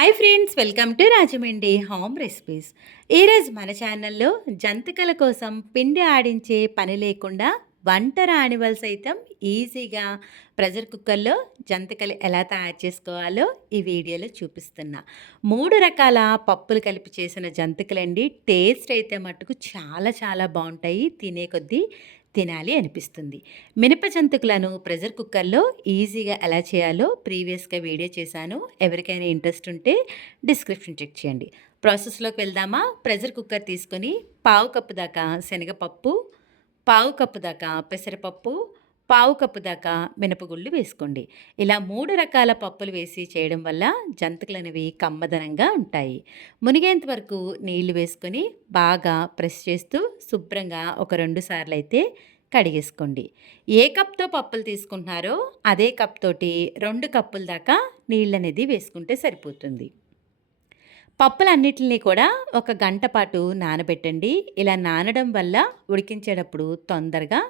Hi friends welcome to Rajahmundry home recipes. ఈరోజు మన ఛానల్లో జంతికల కోసం పిండి ఆడించే పని లేకుండా వంట రానివల్ సైతం ఈజీగా ప్రెషర్ కుక్కర్లో జంతికలు ఎలా తయారు చేసుకోవాలో ఈ వీడియోలో చూపిస్తున్నా. మూడు రకాల పప్పులు కలిపి చేసిన జంతికలండి. టేస్ట్ అయితే మట్టుకు చాలా చాలా బాగుంటాయి తినే కొద్దీ తినాలి అనిపిస్తుంది. మినప జంతుకులను ప్రెషర్ కుక్కర్లో ఈజీగా ఎలా చేయాలో ప్రీవియస్గా వీడియో చేశాను. ఎవరికైనా ఇంట్రెస్ట్ ఉంటే డిస్క్రిప్షన్ చెక్ చేయండి. ప్రాసెస్లోకి వెళ్దామా? ప్రెషర్ కుక్కర్ తీసుకొని పావు కప్పు దాకా శనగపప్పు పావు కప్పు దాకా పెసరపప్పు పావు కప్పు దాకా మినపగుళ్ళు వేసుకోండి. ఇలా మూడు రకాల పప్పులు వేసి చేయడం వల్ల జంతికలు అనేవి కమ్మదనంగా ఉంటాయి. మునిగేంత వరకు నీళ్ళు వేసుకొని బాగా ప్రెస్ చేస్తూ శుభ్రంగా ఒక రెండు సార్లు అయితే కడిగేసుకోండి. ఏ కప్తో పప్పులు తీసుకుంటున్నారో అదే కప్ తోటి రెండు కప్పుల దాకా నీళ్ళు అనేది వేసుకుంటే సరిపోతుంది. పప్పులన్నిటిని కూడా ఒక గంట పాటు నానబెట్టండి. ఇలా నానడం వల్ల ఉడికించేటప్పుడు తొందరగా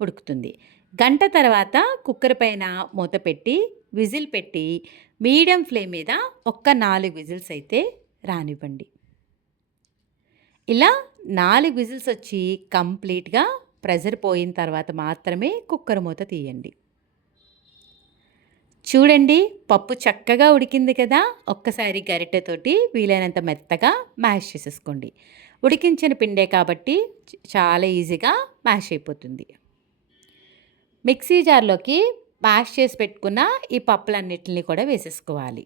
ఉడుకుతుంది. గంట తర్వాత కుక్కర్ పైన మూత పెట్టి విజిల్ పెట్టి మీడియం ఫ్లేమ్ మీద ఒక్క నాలుగు విజిల్స్ అయితే రానివ్వండి. ఇలా నాలుగు విజిల్స్ వచ్చి కంప్లీట్గా ప్రెజర్ పోయిన తర్వాత మాత్రమే కుక్కర్ మూత తీయండి. చూడండి పప్పు చక్కగా ఉడికింది కదా? ఒక్కసారి గరిటెతోటి వీలైనంత మెత్తగా మ్యాష్ చేసేసుకోండి. ఉడికించిన పిండే కాబట్టి చాలా ఈజీగా మ్యాష్ అయిపోతుంది. మిక్సీ జార్లోకి మ్యాష్ చేసి పెట్టుకున్న ఈ పప్పులన్నిటిని కూడా వేసేసుకోవాలి.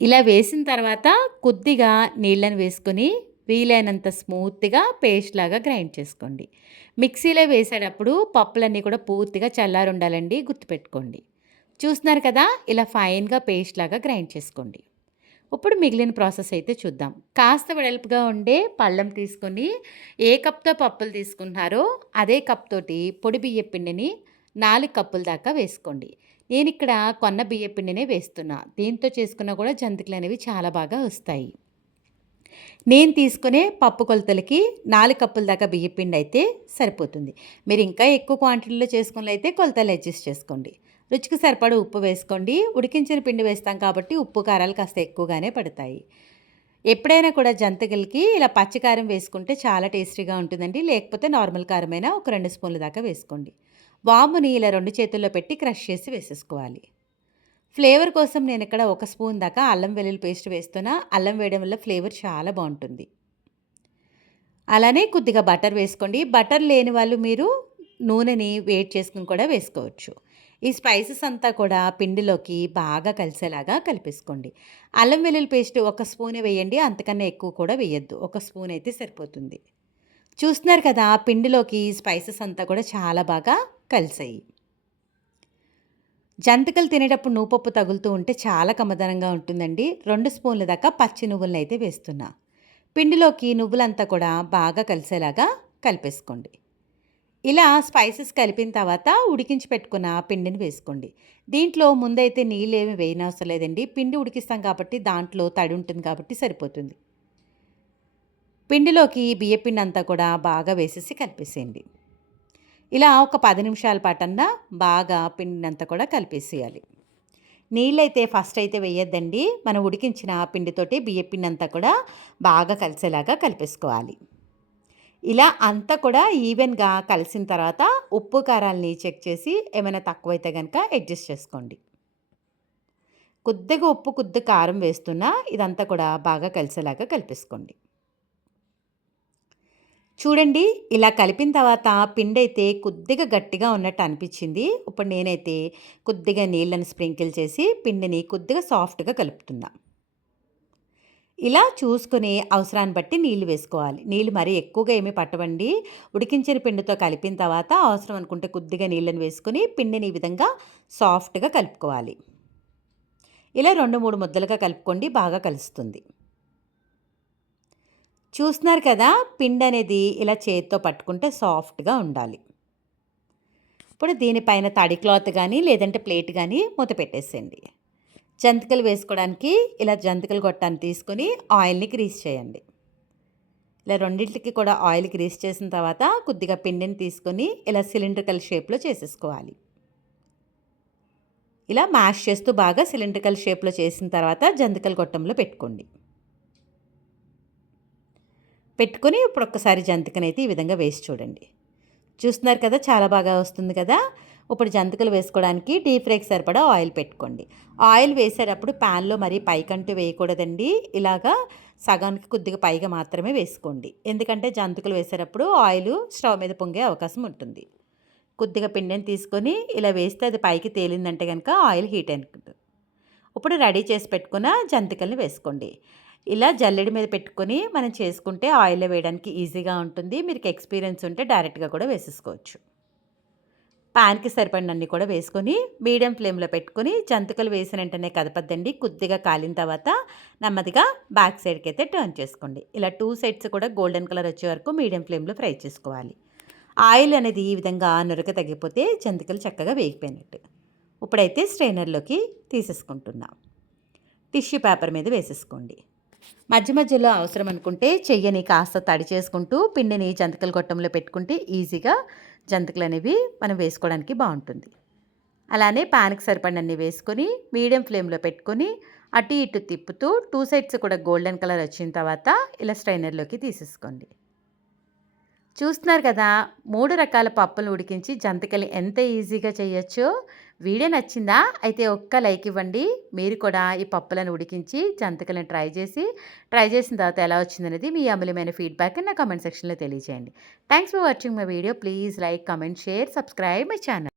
ఇలా వేసిన తర్వాత కొద్దిగా నీళ్ళని వేసుకొని వీలైనంత స్మూత్గా పేస్ట్ లాగా గ్రైండ్ చేసుకోండి. మిక్సీలో వేసేటప్పుడు పప్పులన్నీ కూడా పూర్తిగా చల్లారి ఉండాలండి గుర్తుపెట్టుకోండి. చూస్తున్నారు కదా ఇలా ఫైన్గా పేస్ట్ లాగా గ్రైండ్ చేసుకోండి. ఇప్పుడు మిగిలిన ప్రాసెస్ అయితే చూద్దాం. కాస్త వెడల్పుగా ఉండే పళ్ళెం తీసుకొని ఏ కప్తో పప్పులు తీసుకుంటున్నారో అదే కప్ తోటి పొడి బియ్య పిండిని నాలుగు కప్పుల దాకా వేసుకోండి. నేను ఇక్కడ కొన్న బియ్య పిండినే వేస్తున్నా. దీంతో చేసుకున్నా కూడా జంతికలు అనేవి చాలా బాగా వస్తాయి. నేను తీసుకునే పప్పు కొలతలకి నాలుగు కప్పుల దాకా బియ్యపిండి అయితే సరిపోతుంది. మీరు ఇంకా ఎక్కువ క్వాంటిటీలో చేసుకున్నట్లయితే కొలతలు అడ్జస్ట్ చేసుకోండి. రుచికి సరిపడ ఉప్పు వేసుకోండి. ఉడికించిన పిండి వేస్తాం కాబట్టి ఉప్పు కారాలు కాస్త ఎక్కువగానే పడతాయి. ఎప్పుడైనా కూడా జంతికలకి ఇలా పచ్చికారం వేసుకుంటే చాలా టేస్టీగా ఉంటుందండి. లేకపోతే నార్మల్ కారమైనా ఒక రెండు స్పూన్ల దాకా వేసుకోండి. వాముని ఇలా రెండు చేతుల్లో పెట్టి క్రష్ చేసి వేసేసుకోవాలి. ఫ్లేవర్ కోసం నేను ఇక్కడ ఒక స్పూన్ దాకా అల్లం వెల్లుల్లి పేస్ట్ వేస్తున్నా. అల్లం వేయడం వల్ల ఫ్లేవర్ చాలా బాగుంటుంది. అలానే కొద్దిగా బటర్ వేసుకోండి. బటర్ లేని వాళ్ళు మీరు నూనెని వేడి చేసుకుని కూడా వేసుకోవచ్చు. ఈ స్పైసెస్ అంతా కూడా పిండిలోకి బాగా కలిసేలాగా కలిపేసుకోండి. అల్లం వెల్లుల్లి పేస్ట్ ఒక స్పూనే వేయండి అంతకన్నా ఎక్కువ కూడా వేయద్దు. ఒక స్పూన్ అయితే సరిపోతుంది. చూస్తున్నారు కదా పిండిలోకి స్పైసెస్ అంతా కూడా చాలా బాగా కలిసాయి. జంతికలు తినేటప్పుడు నువ్వుపప్పు తగులుతూ ఉంటే చాలా కమ్మదనంగా ఉంటుందండి. రెండు స్పూన్ల దాకా పచ్చి నువ్వులను అయితే వేస్తున్నా. పిండిలోకి నువ్వులంతా కూడా బాగా కలిసేలాగా కలిపేసుకోండి. ఇలా స్పైసెస్ కలిపిన తర్వాత ఉడికించి పెట్టుకున్న పిండిని వేసుకోండి. దీంట్లో ముందైతే నీళ్ళు ఏమి వేయనవసరం లేదండి. పిండి ఉడికిస్తాం కాబట్టి దాంట్లో తడి ఉంటుంది కాబట్టి సరిపోతుంది. పిండిలోకి బియ్యపిండి అంతా కూడా బాగా వేసేసి కలిపేసేయండి. ఇలా ఒక పది నిమిషాల పాటన్నా బాగా పిండినంతా కూడా కలిపేసేయాలి. నీళ్ళైతే ఫస్ట్ అయితే వేయొద్దండి. మనం ఉడికించిన పిండితోటి బియ్య పిండి అంతా కూడా బాగా కలిసేలాగా కలిపేసుకోవాలి. ఇలా అంతా కూడా ఈవెన్గా కలిసిన తర్వాత ఉప్పు కారాలని చెక్ చేసి ఏమైనా తక్కువైతే కనుక అడ్జస్ట్ చేసుకోండి. కొద్దిగా ఉప్పు కొద్ది కారం వేస్తున్నా ఇదంతా కూడా బాగా కలిసేలాగా కలిపేసుకోండి. చూడండి ఇలా కలిపిన తర్వాత పిండి అయితే కొద్దిగా గట్టిగా ఉన్నట్టు అనిపించింది. ఇప్పుడు నేనైతే కొద్దిగా నీళ్ళని స్ప్రింకిల్ చేసి పిండిని కొద్దిగా సాఫ్ట్గా కలుపుతున్నాను ఇలా చూసుకుని అవసరాన్ని బట్టి నీళ్ళు వేసుకోవాలి. నీళ్ళు మరీ ఎక్కువగా ఏమీ పట్టవండి. ఉడికించిన పిండితో కలిపిన తర్వాత అవసరం అనుకుంటే కొద్దిగా నీళ్ళని వేసుకుని పిండిని ఈ విధంగా సాఫ్ట్గా కలుపుకోవాలి. ఇలా రెండు మూడు ముద్దలుగా కలుపుకోండి బాగా కలుస్తుంది. చూస్తున్నారు కదా పిండి అనేది ఇలా చేతితో పట్టుకుంటే సాఫ్ట్గా ఉండాలి. ఇప్పుడు దీనిపైన తడి క్లాత్ కానీ లేదంటే ప్లేట్ కానీ మూత పెట్టేసేయండి. జంతికలు వేసుకోవడానికి ఇలా జంతికలు గొట్టాన్ని తీసుకొని ఆయిల్ని గ్రీస్ చేయండి. ఇలా రెండింటికి కూడా ఆయిల్ గ్రీస్ చేసిన తర్వాత కొద్దిగా పిండిని తీసుకొని ఇలా సిలిండ్రికల్ షేప్లో చేసేసుకోవాలి. ఇలా మ్యాష్ చేస్తూ బాగా సిలిండ్రికల్ షేప్లో చేసిన తర్వాత జంతికల గొట్టంలో పెట్టుకోండి. పెట్టుకొని ఇప్పుడు ఒక్కసారి జంతికనైతే ఈ విధంగా వేసి చూడండి. చూస్తున్నారు కదా చాలా బాగా వస్తుంది కదా? ఇప్పుడు జంతికలు వేసుకోవడానికి డీప్ ఫ్రైకి సరిపడా ఆయిల్ పెట్టుకోండి. ఆయిల్ వేసేటప్పుడు ప్యాన్లో మరీ పైకంటూ వేయకూడదండి. ఇలాగా సగానికి కొద్దిగా పైగా మాత్రమే వేసుకోండి. ఎందుకంటే జంతికలు వేసేటప్పుడు ఆయిల్ స్టవ్ మీద పొంగే అవకాశం ఉంటుంది. కొద్దిగా పిండిని తీసుకొని ఇలా వేస్తే అది పైకి తేలిందంటే కనుక ఆయిల్ హీట్ అయినట్టు. ఇప్పుడు రెడీ చేసి పెట్టుకున్న జంతికల్ని వేసుకోండి. ఇలా జల్లెడి మీద పెట్టుకొని మనం చేసుకుంటే ఆయిల్లో వేయడానికి ఈజీగా ఉంటుంది. మీకు ఎక్స్పీరియన్స్ ఉంటే డైరెక్ట్గా కూడా వేసేసుకోవచ్చు. పాన్కి సరిపడినన్ని కూడా వేసుకొని మీడియం ఫ్లేమ్లో పెట్టుకొని జంతికలు వేసిన వెంటనే కదపద్దండి. కొద్దిగా కాలిన తర్వాత నెమ్మదిగా బ్యాక్ సైడ్కి అయితే టర్న్ చేసుకోండి. ఇలా టూ సైడ్స్ కూడా గోల్డెన్ కలర్ వచ్చే వరకు మీడియం ఫ్లేమ్లో ఫ్రై చేసుకోవాలి. ఆయిల్ అనేది ఈ విధంగా నురక తగ్గిపోతే జంతికలు చక్కగా వేగిపోయినట్టు. ఇప్పుడైతే స్ట్రైనర్లోకి తీసేసుకుంటున్నాం. టిష్యూ పేపర్ మీద వేసేసుకోండి. మధ్య మధ్యలో అవసరం అనుకుంటే చెయ్యని కాస్త తడి చేసుకుంటూ పిండిని జంతికల గొట్టంలో పెట్టుకుంటే ఈజీగా జంతికలు అనేవి మనం వేసుకోవడానికి బాగుంటుంది. అలానే ప్యాన్కి సరిపడినన్ని వేసుకొని మీడియం ఫ్లేమ్లో పెట్టుకొని అటు ఇటు తిప్పుతూ టూ సైడ్స్ కూడా గోల్డెన్ కలర్ వచ్చిన తర్వాత ఇలా స్ట్రైనర్లోకి తీసేసుకోండి. చూస్తున్నారు కదా మూడు రకాల పప్పులు ఉడికించి జంతికలు ఎంత ఈజీగా చేయొచ్చో. వీడియో నచ్చిందా? అయితే ఒక్క లైక్ ఇవ్వండి. మీరు కూడా ఈ పప్పులను ఉడికించి జంతికలను ట్రై చేసి ట్రై చేసిన తర్వాత ఎలా వచ్చిందనేది మీ అమూల్యమైన ఫీడ్బ్యాక్ నా కామెంట్ సెక్షన్లో తెలియజేయండి thanks for watching my video. Please like comment share subscribe my channel.